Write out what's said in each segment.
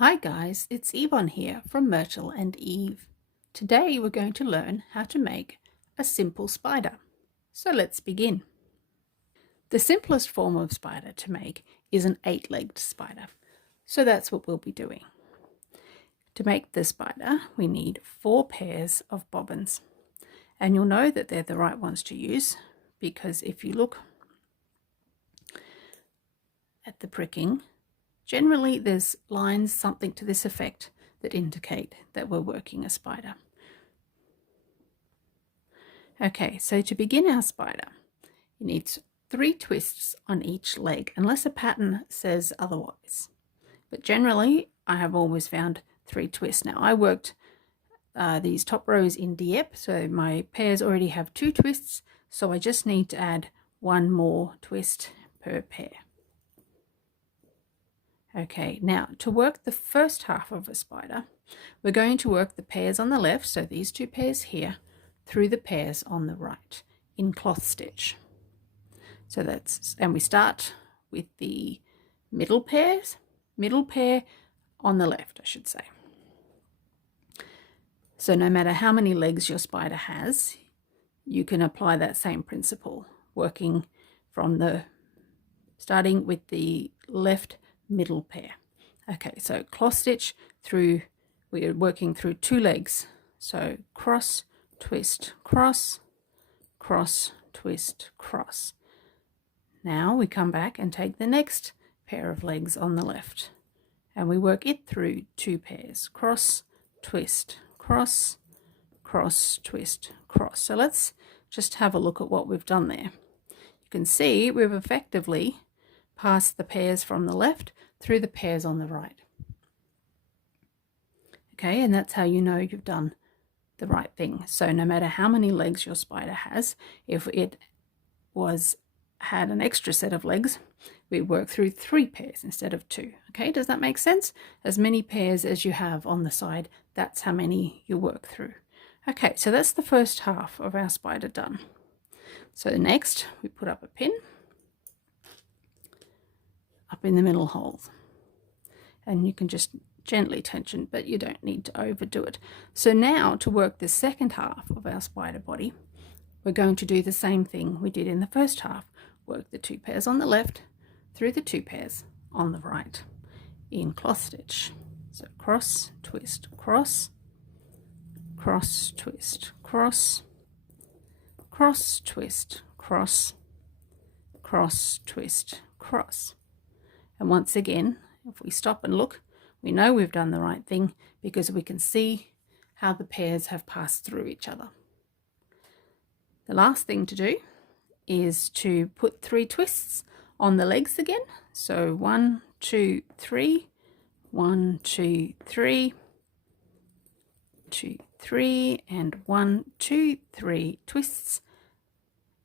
Hi guys, it's Yvonne here from Myrtle and Eve. Today we're going to learn how to make a simple spider. So let's begin. The simplest form of spider to make is an 8-legged spider. So that's what we'll be doing. To make the spider, we need 4 pairs of bobbins. And you'll know that they're the right ones to use because if you look at the pricking, generally there's lines, something to this effect, that indicate that we're working a spider. Okay, so to begin our spider, you need 3 twists on each leg, unless a pattern says otherwise. But generally, I have always found 3 twists. Now, I worked these top rows in Dieppe, so my pairs already have 2 twists, so I just need to add 1 more twist per pair. Okay, now to work the first half of a spider, we're going to work the pairs on the left, so these 2 pairs here, through the pairs on the right in cloth stitch. So and we start with the middle pair on the left, I should say. So no matter how many legs your spider has, you can apply that same principle, working from starting with the left middle pair. Okay, so cloth stitch through, we're working through 2 legs. So cross, twist, cross, cross, twist, cross. Now we come back and take the next pair of legs on the left and we work it through 2 pairs. Cross, twist, cross, cross, twist, cross. So let's just have a look at what we've done there. You can see we've effectively passed the pairs from the left through the pairs on the right. Okay, and that's how you know you've done the right thing. So no matter how many legs your spider has, if it had an extra set of legs, we work through 3 pairs instead of 2. Okay, does that make sense? As many pairs as you have on the side, that's how many you work through. Okay, so that's the first half of our spider done. So next we put up a pin up in the middle hole, and you can just gently tension, but you don't need to overdo it. So now to work the second half of our spider body, we're going to do the same thing we did in the first half. Work the 2 pairs on the left through the 2 pairs on the right in cloth stitch. So cross, twist, cross, cross, twist, cross, cross, twist, cross, cross, twist, cross. And once again, if we stop and look, we know we've done the right thing because we can see how the pairs have passed through each other. The last thing to do is to put 3 twists on the legs again. So 1, 2, 3, 1, 2, 3, 2, 3, and 1, 2, 3 twists.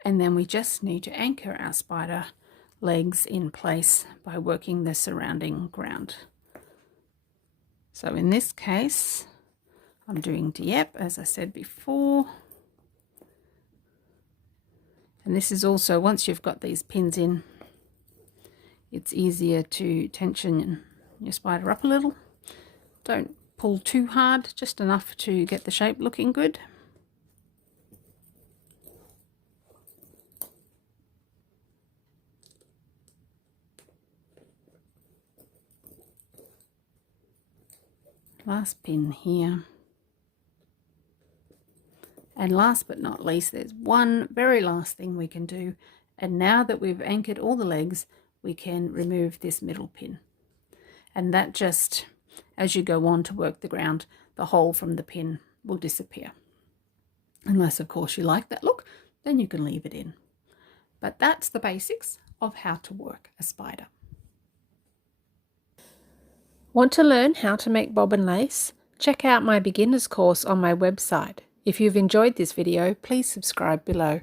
And then we just need to anchor our spider legs in place by working the surrounding ground. So in this case, I'm doing Dieppe, as I said before. And this is also, once you've got these pins in, it's easier to tension your spider up a little. Don't pull too hard, just enough to get the shape looking good. Last pin here. And last but not least, there's one very last thing we can do. And now that we've anchored all the legs, we can remove this middle pin. And that just, as you go on to work the ground, the hole from the pin will disappear. Unless, of course, you like that look, then you can leave it in. But that's the basics of how to work a spider. Want to learn how to make bobbin lace? Check out my beginner's course on my website. If you've enjoyed this video, please subscribe below.